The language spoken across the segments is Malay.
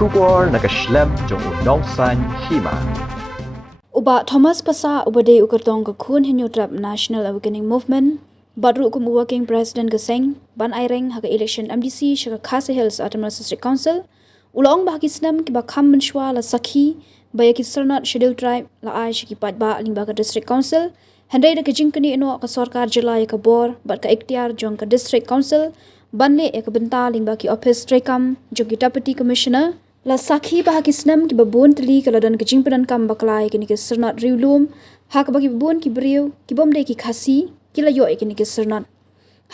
Shubor nakaslem jong unongsan hima. Uba Thomas Pasa ubade ukertong ke kun hinyutrap National Awakening Movement badru kum working president geseng ban aireng haga election MDC shaka khase hills Atamar District Council ulong bahagi snam ki bakham menshwa la sakhi baya ki Sarnat Scheduled Tribe la ai shaki patba lingba ka District Council handai da kajingkani ino ka sarkar jila ya ka bor bat ka ikhtiar jong ka District Council banle ya ka benta lingba ki office trekam jong ki deputy commissioner la sakhi bahagi snam ki babun teli kala dan kajingpadan kam baklai kini ki Sarnat riulum hak bagi babun ki beriu ki bomde ki khasi kila yo ikini ki Sarnat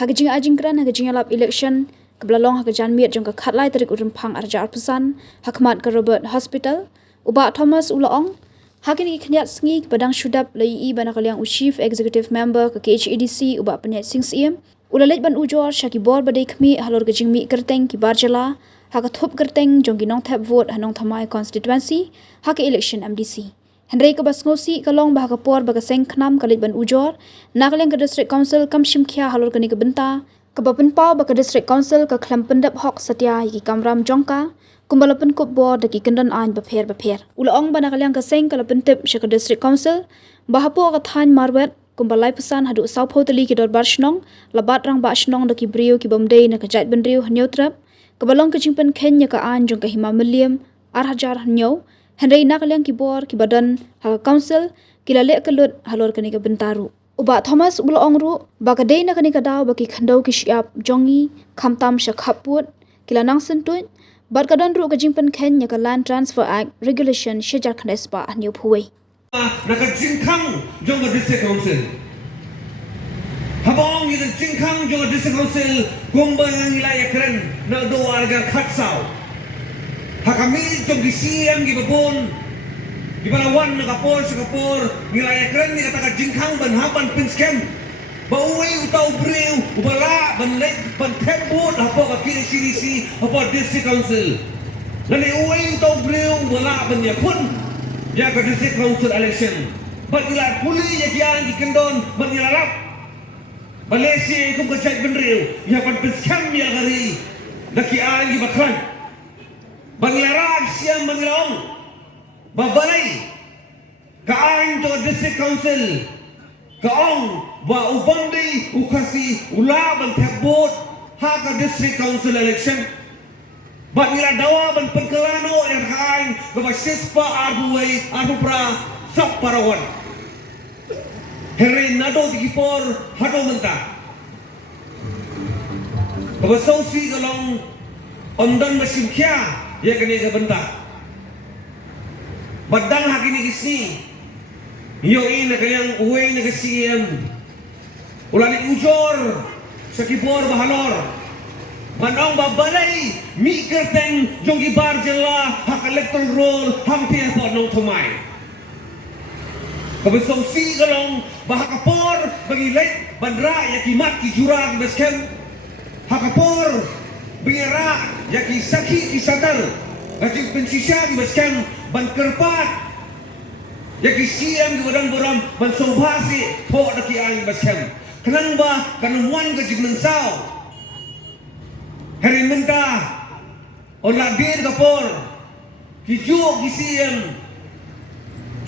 hak jing ajingkran hak jing lap election keblalong hak janmiat jong ka khatlai tarik urum phang arja arpusan hakmat ka Robert Hospital uba Thomas ulaong hakini khniat sngi padang shudap lai bana kaliang chief executive member ka KHEDC uba penyat sing siem ulalet ban ujor shaki bor badai khmi halor ka jingmi kerteng ki barjala hak thup kerteng jong ki nong thap vote hanong thamai constituency hak election MDC Henry ka basngosi kalong bah ka por baga seng khnam kalit ban ujor nakaleng ka district council kam shimkhia halor kani ka benta ka bapen pau ba ka district council ka khlam pendap hok satya ki kamram jongka kumbalapen kop bor daki kendan ain bapher ulaong bana kalyang ka seng kala pentep shaka district council bahapo ka than marwet kumbalai pesan hadu saupoteli ki dor barshnong labat rang bashnong daki brio ki bomdei na ka jait benriu hanyotrap kabalong ka jingpen kenya ka an jong ka hima milliam arhajar hanyo Henry nakalyang ki bor ki badan ha council kilale kalut halor kani ka bentaru uba Thomas ulaong ru baka dei na kani ka daw baki khandau ki siap jongi khamtam shakhaput kila nang sentut bat kadan ru ka jingpen kenya ka land transfer act regulation shejar khanespa hanyo phuwei naka jingkhang jong ka district council habong ni jingkhang jong ka district council kumbang ngilaya kren na do warga khatsau hakami jong ki CM ki babon di balawan na kapor sa kapor ngilaya kren ni kata ka jingkhang ban haban pinskem bauwi utau breu ubala ban lek ban tembut hapo ka KCDC hapo district council lani uwi utau breu ubala ban yakun ya ka district council election ban ila puli ya kian di kendon ban ilarap Malaysia kum ka chat benreu ya ban pinskem ya gari laki an di bakran ban ilarap siam ban ilong babalai kaang to district council kaong wa ubandi ukasi ulaban tebot haka district council election bat nila dawa ban pengkelano yang kain ba sispa arbuai arbupra sap parawan Henry nado dikipor hado menta ba sausi galong ondan masim kya ya kani ka benta badang hakini kisni Yo ina kayang uwi na kasiyem ulani ujor sa kibor bahalor manong babalay mi kerteng jong ibar jela hak electoral roll hampir po nong tumay kabisong sigalong bahakapor bagilay bandra yakimat ki jurang beskem hakapor bingira yaki saki kisatar Gajing pensisya beskem ban kerpat Yaki siam di badan boram mensobhasi po daki aing baskem. Kenang ba kanumuan ka jigmensau. Hari menta oladir kapor. Kijuk kisiam.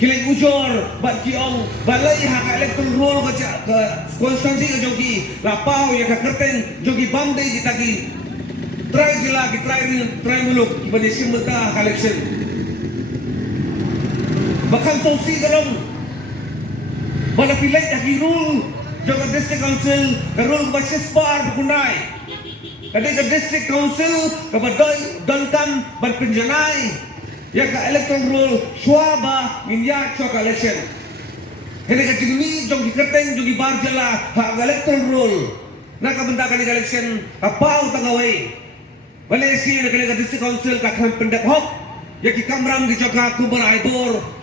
Kilay ujor bat kiong balay haka electoral roll ka konstansi ka jogi lapaw ya ka kerten jogi bamde kitagi. Try jila ki try muluk ibani simulta election. Bakang sausi galong malapilay aki rule jong district council karul basis par kunai kadi ka district council kabadoy donkan ban pinjanai ya ka electoral rule swaba minya cho ka election kadi ka jingni jong dikerteng jong barjala ha electoral rule na ka benda kali election kapau tangawai Malaysia na kali ka district council ka kan pendap hok ya ki kamram di joka kubur aibor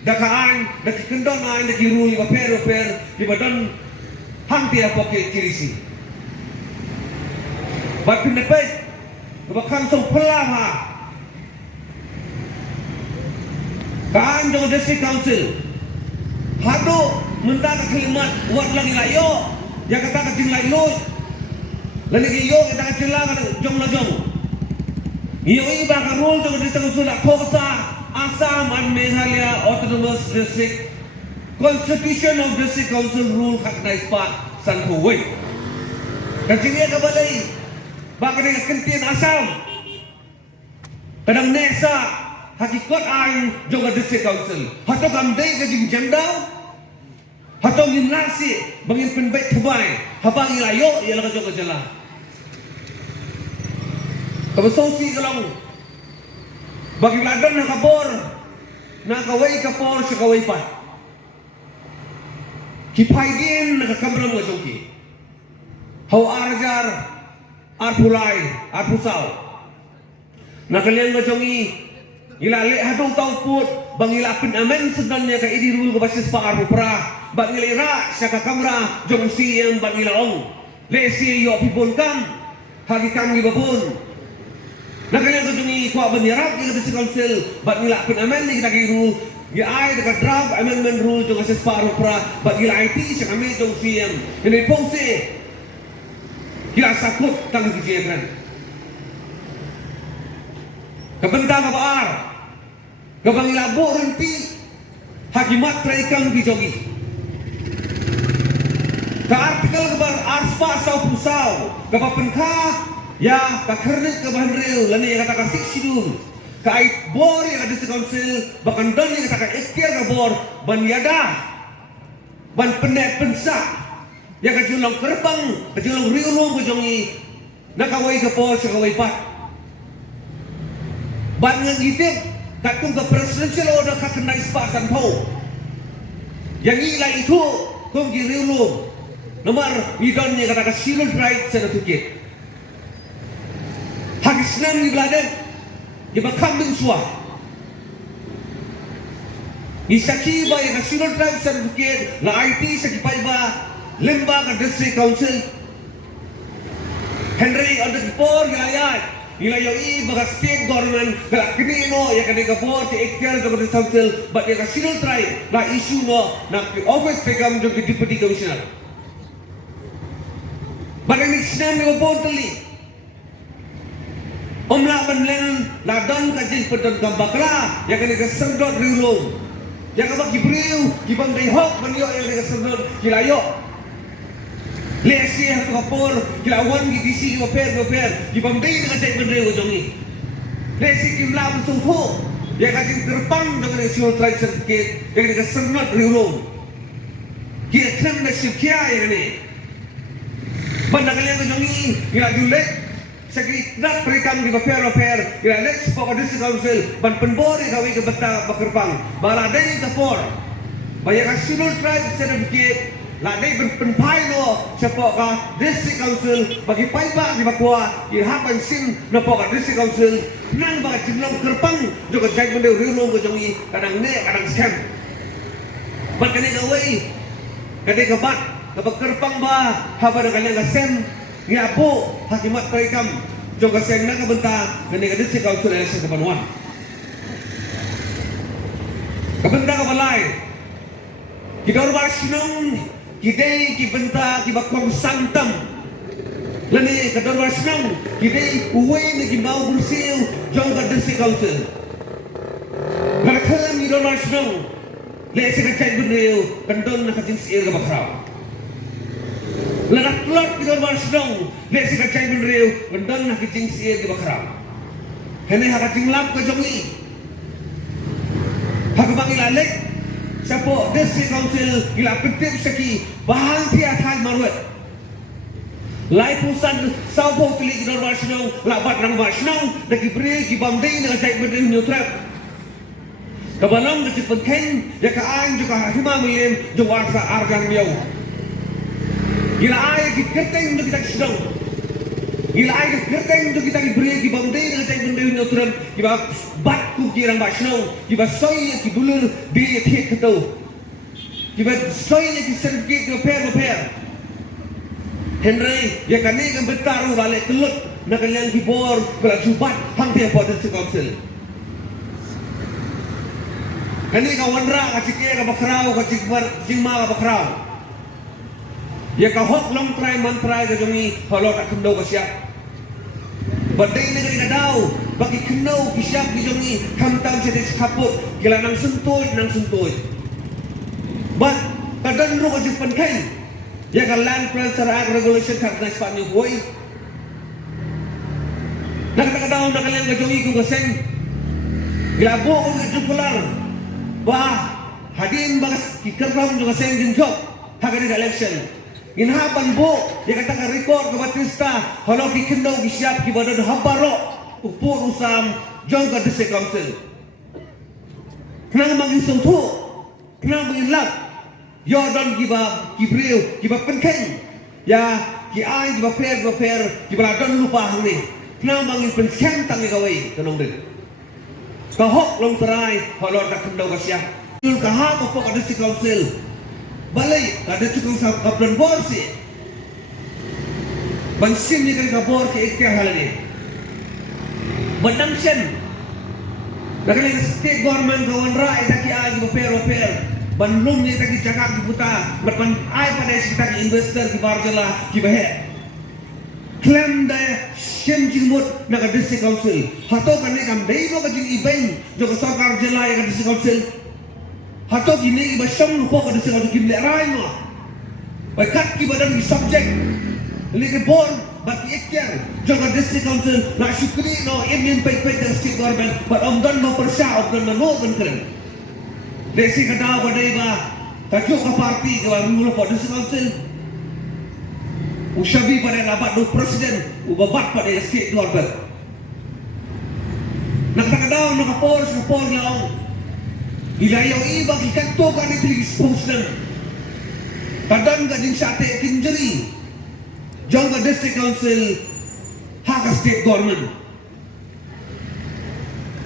dakaan nakikendon ay nakiruli paper di badan hampir apa kirisi bat pinapay bakang song pelama kaan jong district council hado mendadak kalimat wat lagi layo ya kata kating layo lagi yo kita katilang jong na jong Iyo baka rule to district council la Khosa Assam and Meghalaya Autonomous District Constitution of District Council rule haknais pa san huway. Kasi niya kabalay baka ni kentin Assam kadang nesa hakikot ang joga District Council hatok amday kajing jangdaw hatok nasi bangin penbaik tebay habang ilayo ialah joga jala kabasosi kalong bagi ladan nakabor nakaway kapor sa kaway pa kipaigin nakakamram nga jongki haw arjar arpulay arpusaw nakalian nga jongi ilale hadong tauput bang ilapin amen sebenarnya ka idi rule ka basis pa arpupra bang ilira sa kakamra jongsi yang bang ilaong lesi yo pipun kam hagi kam gibabun nakalian nga jongi kwa banyarap ila basis council bang ilapin amen ni kita rule ya ay dekat draft amendment rule jong basis pa arpupra bang ila IT sa kami jongsi yang ini pongsi kira sakut tang kijian kabenta kabaar kabang ilabo renti hakimat traikang bijogi ka artikel kabar arspa saw pusaw kapapenka ya kakernet kabanreu lani kata kasik sidun ka ait bor yang ada council bahkan don yang kata ekir kabor ban yada ban penek pensa ya kajulong kerbang kajulong riulong bijogi nakaway kapor sa kaway pat ban ngang itip katung ke presidential order kakena ispasan pau yang ila itu kong giriulum nomor idonnya kata civil right certificate hagisnan di belada di bakambing suah isaki ba yang civil right certificate la IT sakipai ba lembaga district council Henry on the board gayat Ilayoi baga state government kala kini no ya kani kapor ti ikhtiar to the council but ya civil tribe na issue no na office pekam jo deputy commissioner but ini snam ni portally omla banlen la don ka jin pedon gambakra ya kani ka serdot riulung ya ka bagi briu gibang dai hok banyo ya kani ka serdot kilayo lesi hatu kapor kilawan gidisi goper gibamdai dengan cai bendera jongi lesi kimla bersungho ya kajing terbang dengan national tribe certificate dengan kesernot riulung kia klem na sipkia ya ni banda kalian jongi kila julek sagi nak perikam di goper kila next for district council ban penbori kawi ke beta bakerpang baladai kapor bayar national tribe certificate Ladai berpenpai lo sepok ka district council bagi paiba di bakwa ihapan sim napok ka district council nang ba jimlang kerpang juga jai bende riulong ko jongi kadang ne kadang scam bat kani gawai kani kabat kabak kerpang ba haba da kalian ka sem ngapo hakimat paikam juga seng na kabenta kani ka district council election kabanuan kabenta ka balai kidor ba sinong kidai kibenta kibakwang santam lani kadorwas nang kidai uwe na gimau bersil jong ka district council nakakalam ni dorwas nang lesi ka chay bunreo kandon na kajinsiir ka bakraw lanaklot ni dorwas nang lesi ka chay bunreo kandon na kajinsiir ka bakraw hene hakajinglap ka jongi hakabang ilalek Sapo district council ila petip saki bahang ti athal marwet lai pusan sapo tili gidor wasnong labat rang wasnong daki bri ki bamdei na jai bri nyutrap kabalong de penken ya ka ang juga hima milim jawasa argang miau ila ay ki kerteng de kita sedang ila ay ki kerteng de kita bri ki bamdei na jai bri nyutrap ki ba bat ku kirang wasnong ki ba soy ki bulur di thik ketau ki ba soy ki certificate repair Henry ya kani kan bertaruh balik kelut na kanyang gibor bala jubat hang dia pada council kani ka wanra ka cikye ka bakraw ka cikbar jingma ka bakraw ya ka hok long try man try ka jongi holot ak ndo ka siya badai ni ka daw bagi kenau kisah bijongi kamtang jadi kaput kila nang sentuh but kadang ro aja penting ya kan land transfer act regulation kat na Spanyol boy nakakadaw na kalian gajongi ko gaseng grabo ko jupular bah hadin bagas kikarram juga gaseng din job hagari election inhaban bo ya kata ka record ke Batista halo ki kendau ki siap ki badan habaro upur usam jong ka dise council kenang magin sentu kenang magin lap yo don ki ba ki breu ki ba penken ya ki ai ki ba fair ki ba don lupa ni kenang magin penken tang ni gawai kanong din ka hok long terai halo ta kendau ka siap yul ka ha ko ka dise council balai ada cukup kaplan borsi bansim ni kan kabor ke ikya halani badam sen nakali state government kawan rai taki aji beper bandung ni taki cakap di buta berpan ai pada sekitar investor di barjala di bahe claim da sen jimut nak district council hato kan ni kam dei lo ka jing ibeng jo ka sarkar jela ya district council hato gini iba syam lupa ka district council kimle rai no bakat ki badan di subject Lagi bon bagi ikhtiar jaga district council nak syukri no imin pek-pek dari state government but omdan mempersah omdan menolak keren desi kada badai ba tajuk ka parti ka mulu pa district council ushabi pada labat do presiden ubabat pada state government nakakadaw nakapor laong ilayaw iba kikanto ka ni tigisposdan kadang gading sate kinjeri Jangka district council hak state government.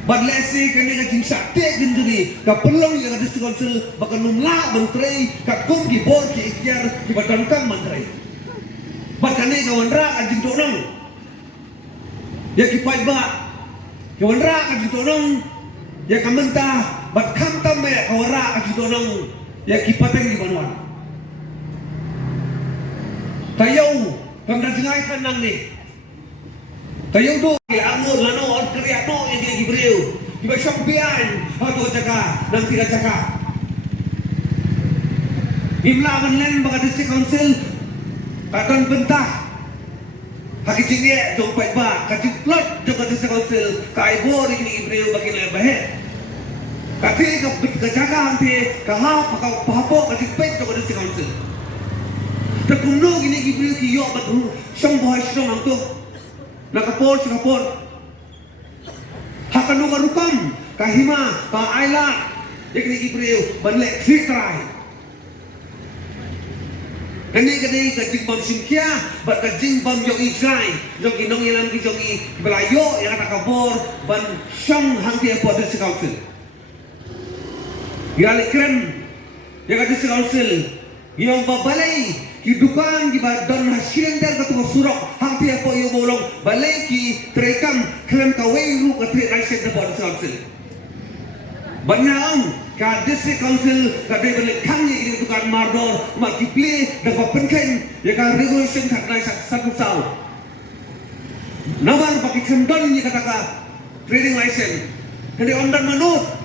But let's say kani ka jing sakte genduri ka pelong ya district council baka numla menteri ka kum ki bor ki ikhtiar ki badan kam menteri. But kani ka wanra ka jing tonong. Ya ki pai ba. Ki wanra ka jing tonong ya ka mentah but kam tam ya ka wanra ka jing tonong ya ki pateng di banuan. Tayaw Pemda jengai kanang ni. Tayo do amur lano on kriya no yang dia gibreu. Iba syok bian atau cakap dan tidak cakap. Imla menlen bagi district council kadang bentah. Haki jingie jong pai ba kati plot jong district council kai bor ini gibreu bagi le bahe. Kati ka cakap ante ka ha pahapo kati pek jong district council. Terkuno gini gibril ki yo batu song boy song angto nakapor hakanu karukam kahima ka aila gini gibril banle fitrai kani ka jing bam simkia ba ka jing bam yo ikrai yo kinong ilang ki jongi belayo yang nakapor ban song hangti po de council yale kren ya ka de council yung babalay hidupan di badan hasil dar ketua surok hampir apa yo bolong balai ki terekam klaim kawai ru ke trade license dapat council banyak ka district council ka de balik kangi ini tukang mardor mak kiple dapat penken ya ka regulation kat naik satu tahun nawan pakai kendon ni kata trading license jadi ondan manut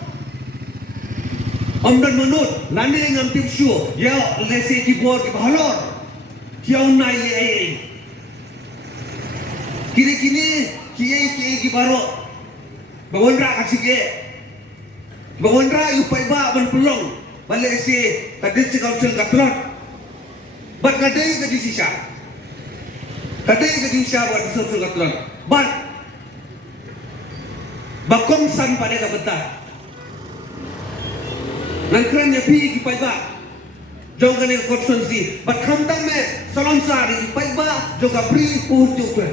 lani ngam tip show ya lese ki bor ki bahalor kiau nai ye kini ki baro bawandra kasige bawandra yu pai ba ban pelong bale se ka district council ka trot bat kadai ka disisa ba district council ka trot bat bakong san pada ka betah Nangkran ya pi ki pai ba jong kan ni konstitusi bat khamtang me salon sa ri pai ba jong ka pri pu juk pe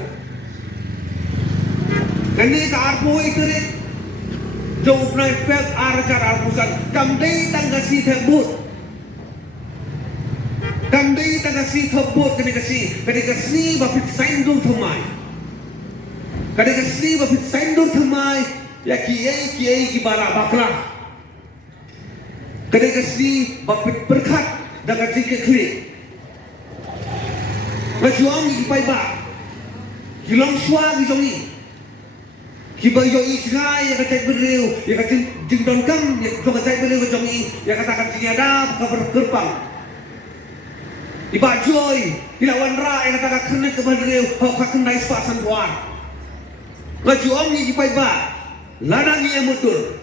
kani ka arpo itri jong prai fet arjar arpusan kam dei tang ka si thebut kani ka si ba pit sain dur thumai ya ki ki bara bakra Kadai kasih bapit berkat dapat tiket klik. Majuang di pai ba, hilang suar di jongi. Kiba yo ichgai ya kacai beriu ya kacai jingdon kam ya kacai beriu ke jongi ya katakan tiada kabar gerbang. Iba joy ilawan ra ya katakan kena ke beriu hau kakun dai spasan buat. Ngaju om ni kipai ba ladang ia mudur.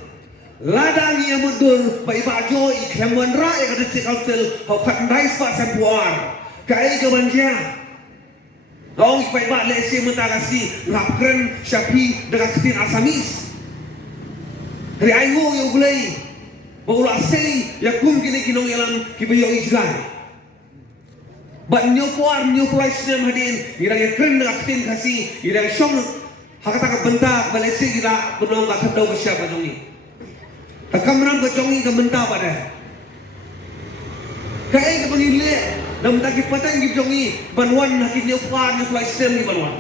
Ladang ia mudur ba iba joy ikhlawan ra ya katakan council hau kakun dai spasan buat. Kai ke banja. Kau ipai ba lesi mentagasi ngapkren syapi dengan ketin asamis. Hari aingo yo bulai. Baul asai ya kum kini kinong yalam kibayo isgai. Ba nyo puai sinem hadin irang ya kren dengan ketin kasi irang syong hakata ka benta ba lesi ira benong ka kadau ka siapa jongi. Takamram ka jongi ka benta pada. Kai ka pangile nam taki patang gi jongi banwan hakin yo pan yo fly stem gi banwan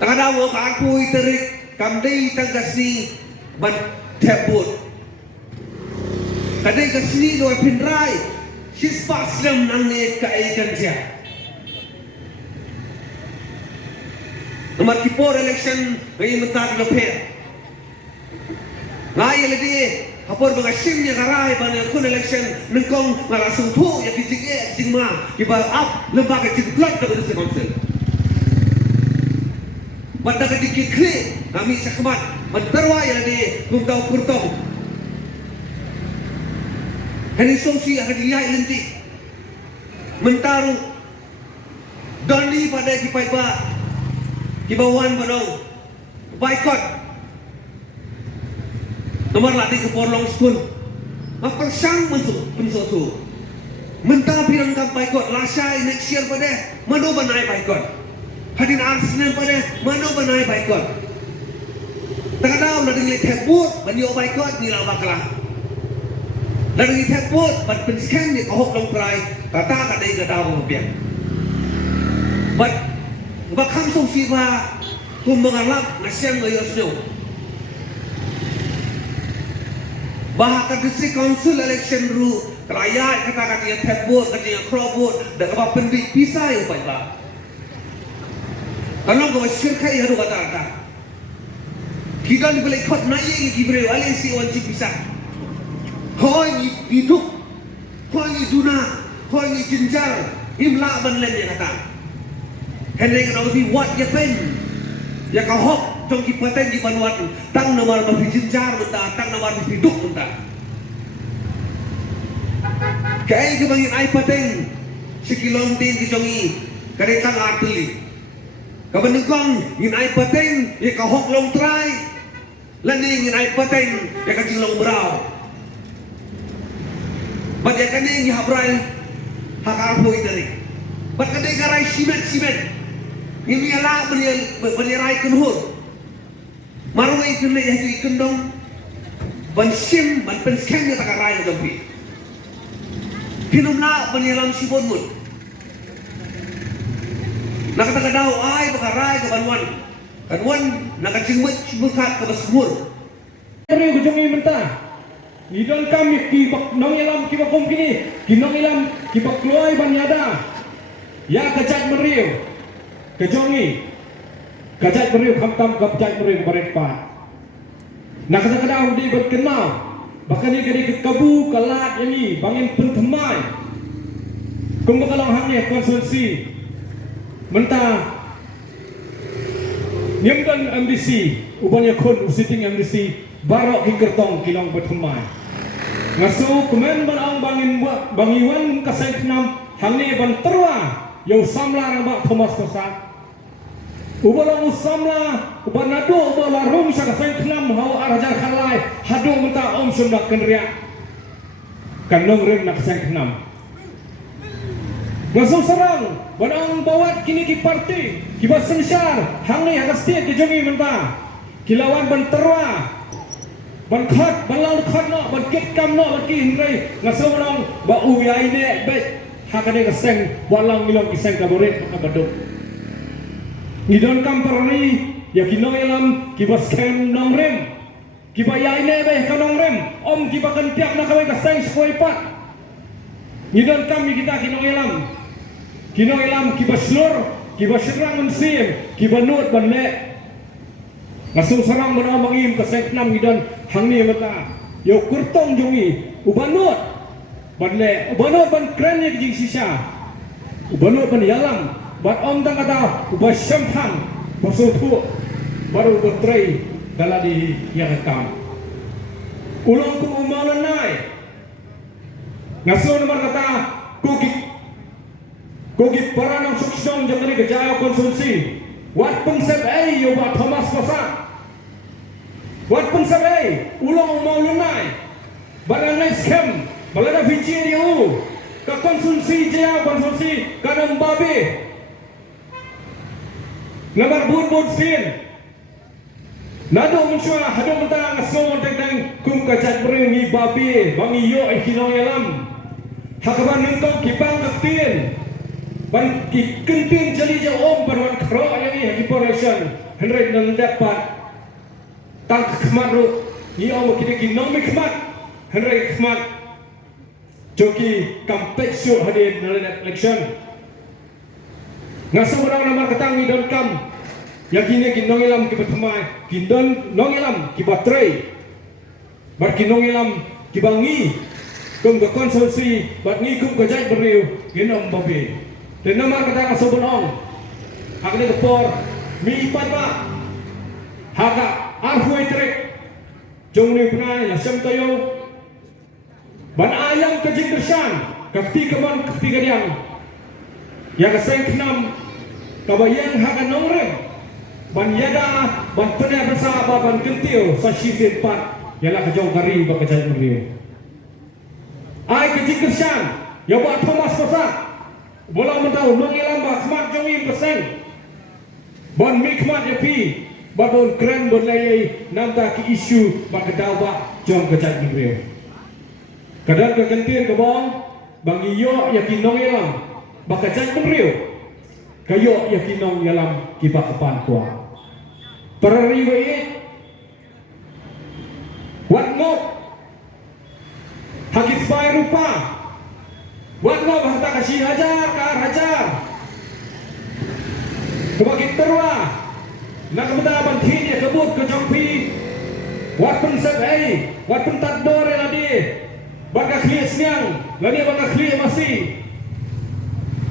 takadaw ka akui terik kamdei tanggasni ban tebut kadai kasni do pinrai sis paslam nang ne kai kanja nomor kipor election ngai mentak no pe ngai ledi Hapor mga sim niya karay ba na kun election nengkong ngalasong po ya kijige jingma kiba up lembaga jingplot na sa council. Banda ka dikikri nami sa kamat mantarwa ya di kung daw kurtong. Hani sosi akan diyay lenti. Mentaru doni pada kipay ba kibawan ba no boycott. Nomor latih ke Porlong School. Apa sang mensuatu. Mentang pirang kam paikot. Lasai next year pada. Mano banai paikot. Hadin Arsenal pada. Mano banai paikot. Takadaw na dingli tebut. Banyo paikot. Nila bakla. Na dingli tebut. Bat pensken ni kahok long pray. Kata kadai kadaw mabiyak. Bat bakam song siwa. Kung mengalap. Nasyang ngayos nyo. Bahkan district council election ru kerajaan kata katanya tebut katanya crowbut dan apa pendek pisah yang baiklah. Kalau kau syirkai haru kata kita ni boleh kot naik yang kibre wali si wajib pisah. Kau ni hidup, kau ni duna, kau ni jenjar imla banlen yang kata. Henry kalau di wat ya pen ya kau hop trong kipatan di banwan tang nomor berjenjar mentah tang nomor hidup mentah kai ke bangin ai pateng sikilong tin di jongi kare tang arteli ka benengkong ngin ai pateng ye ka hok long trai lani ngin ai pateng ye ka jinglong brau bat ye kane ngi habrai hakar poi tari bat kade garai simet ngin yala benierai kunhur marungai kena yaitu ikun dong ban sim ban pensken ya takarai jampi hinumna banyalam sibon mun nakatagadaw ay bakarai ke banwan nakacingmet bukat ke basmur kari gujungi mentah idon kami kibak nong ilam kibak kom kini kinong ilam kibak keluai banyada ya kajat meriu kejongi kajat meriu kamtam kajat meriu mereka nak kata di berkenal bahkan ni kadi kabu kalat ini bangin pentemai kung bakalang hangnya konsulsi mentah nyamdan MDC ubanya kon usiting MDC barok hingkertong kilong bertemai ngaso kemen banang bangiwan kasai kenam hangnya ban terwa yang samla rambak Thomas Kosa ubalang usamla ubanado ubalarung sa kasay kenam hau arajar khalai hadu menta om sundak kenria kanong rin nakasay kenam ngaso sarang banang bawat kini ki parti kiba sensyar hangni hakastia kijongi menta kilawan ban terwa ban khat ban laut khat no ban kit kam no ban ki hindrai ngaso banang ba uyai ne be hakane kaseng walang milong kiseng kaboret makabadok idon kamparani ya kinong ilam kiba skem nong rem kiba ya ine be kanong rem om kiba kan tiap na kawai kaseng skoi pat idon kami kita kinong ilam kiba slur kiba serang mensim kiba nut banle Ngasung sarang mana mangim kasek nam gidan hangni mata. Yo kurtong jongi ubanot. Banle ubanot ban kren ye jing sisa. Ubanot ban yalam ban om tang kata ubah syampang pasutu baru bertrai daladi yang kam. Ulung ku umalanai. Ngasuh nomor kata kogi paranang suksong jangkari kejaya konsumsi. Wat pensep yo ba Thomas Pasa. Wat pensep ulung umalanai. Barangai scam balada video ka konsumsi jaya konsumsi kadang babe. Nomor bud sin. Nado muncul hado mentang ngasuh tentang kum kacat beringi babe bangi yo ikinong yalam. Hakaban nengkau kipang kaktin ban kentin jali je om barwan kro yang ini corporation henry nang dapat tang khmat ru ni om kini kinong mi khmat henry khmat joki kampek sur hadir dalam election ngasuh orang nomor ketang ni don kam yang kini kinong ilam ki pertama kindon nong ilam ki baterai bar kinong ilam ki bangi kum ke konsumsi bat ni kum ke jai beriu genom babe dan nama kata sobonong hakne kepor mi patba haka arhuai trek jongni punai la sam tayo ban ayam ke jingdersan kapti keman kapti gadiang ya keseng kenam kabayang haka nongrem ban yada ban pena bersa ban kentil sashi sempat yalah kejong kari ba kejai beriu ai kejingkersan ya buat Thomas Pasa bola mentau nong ilam ba khmat jongi persen bon mi khmat ya pi ba don kren bon lai namta ki isu ba kedaw ba jong kejat beriu kadang ke kentir ke bong bang iyo ya ki nong ilam ba kejat beriu kayo ya ki nong ilam ki ba kapan kwa perariwe wat ngok hakis pai rupa buat lo bahata kasih hajar kebagi terwa nak kemudian bantin ya kebut ke jompi wat pensep wat pentat dore ladi baka khlias nyang lani baka khlias masih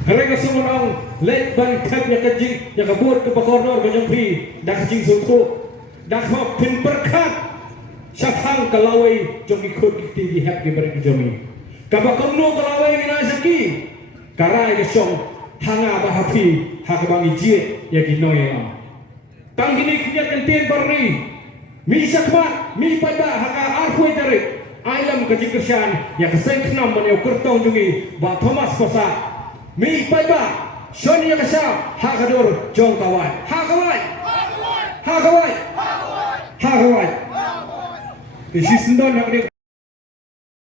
kerana semua orang lek ban tap ya kejing ya kebut ke bakordor ke jompi dah kejing suntuk dah mau pin berkat syafang kalawai jom ikut di happy beri jomi kabak kono kalawai ni nasaki karai ke song hanga bahapi hakabangi jie ya ginoya tang gini kiat kentin beri mi sakmat mi pada haka arfoi tarik ayam ke jingkersan ya keseng kenam meneu kertong jungi ba Thomas Pasa mi pada shoni ya kasa hakadur jong kawai hakawai Isi sendon yang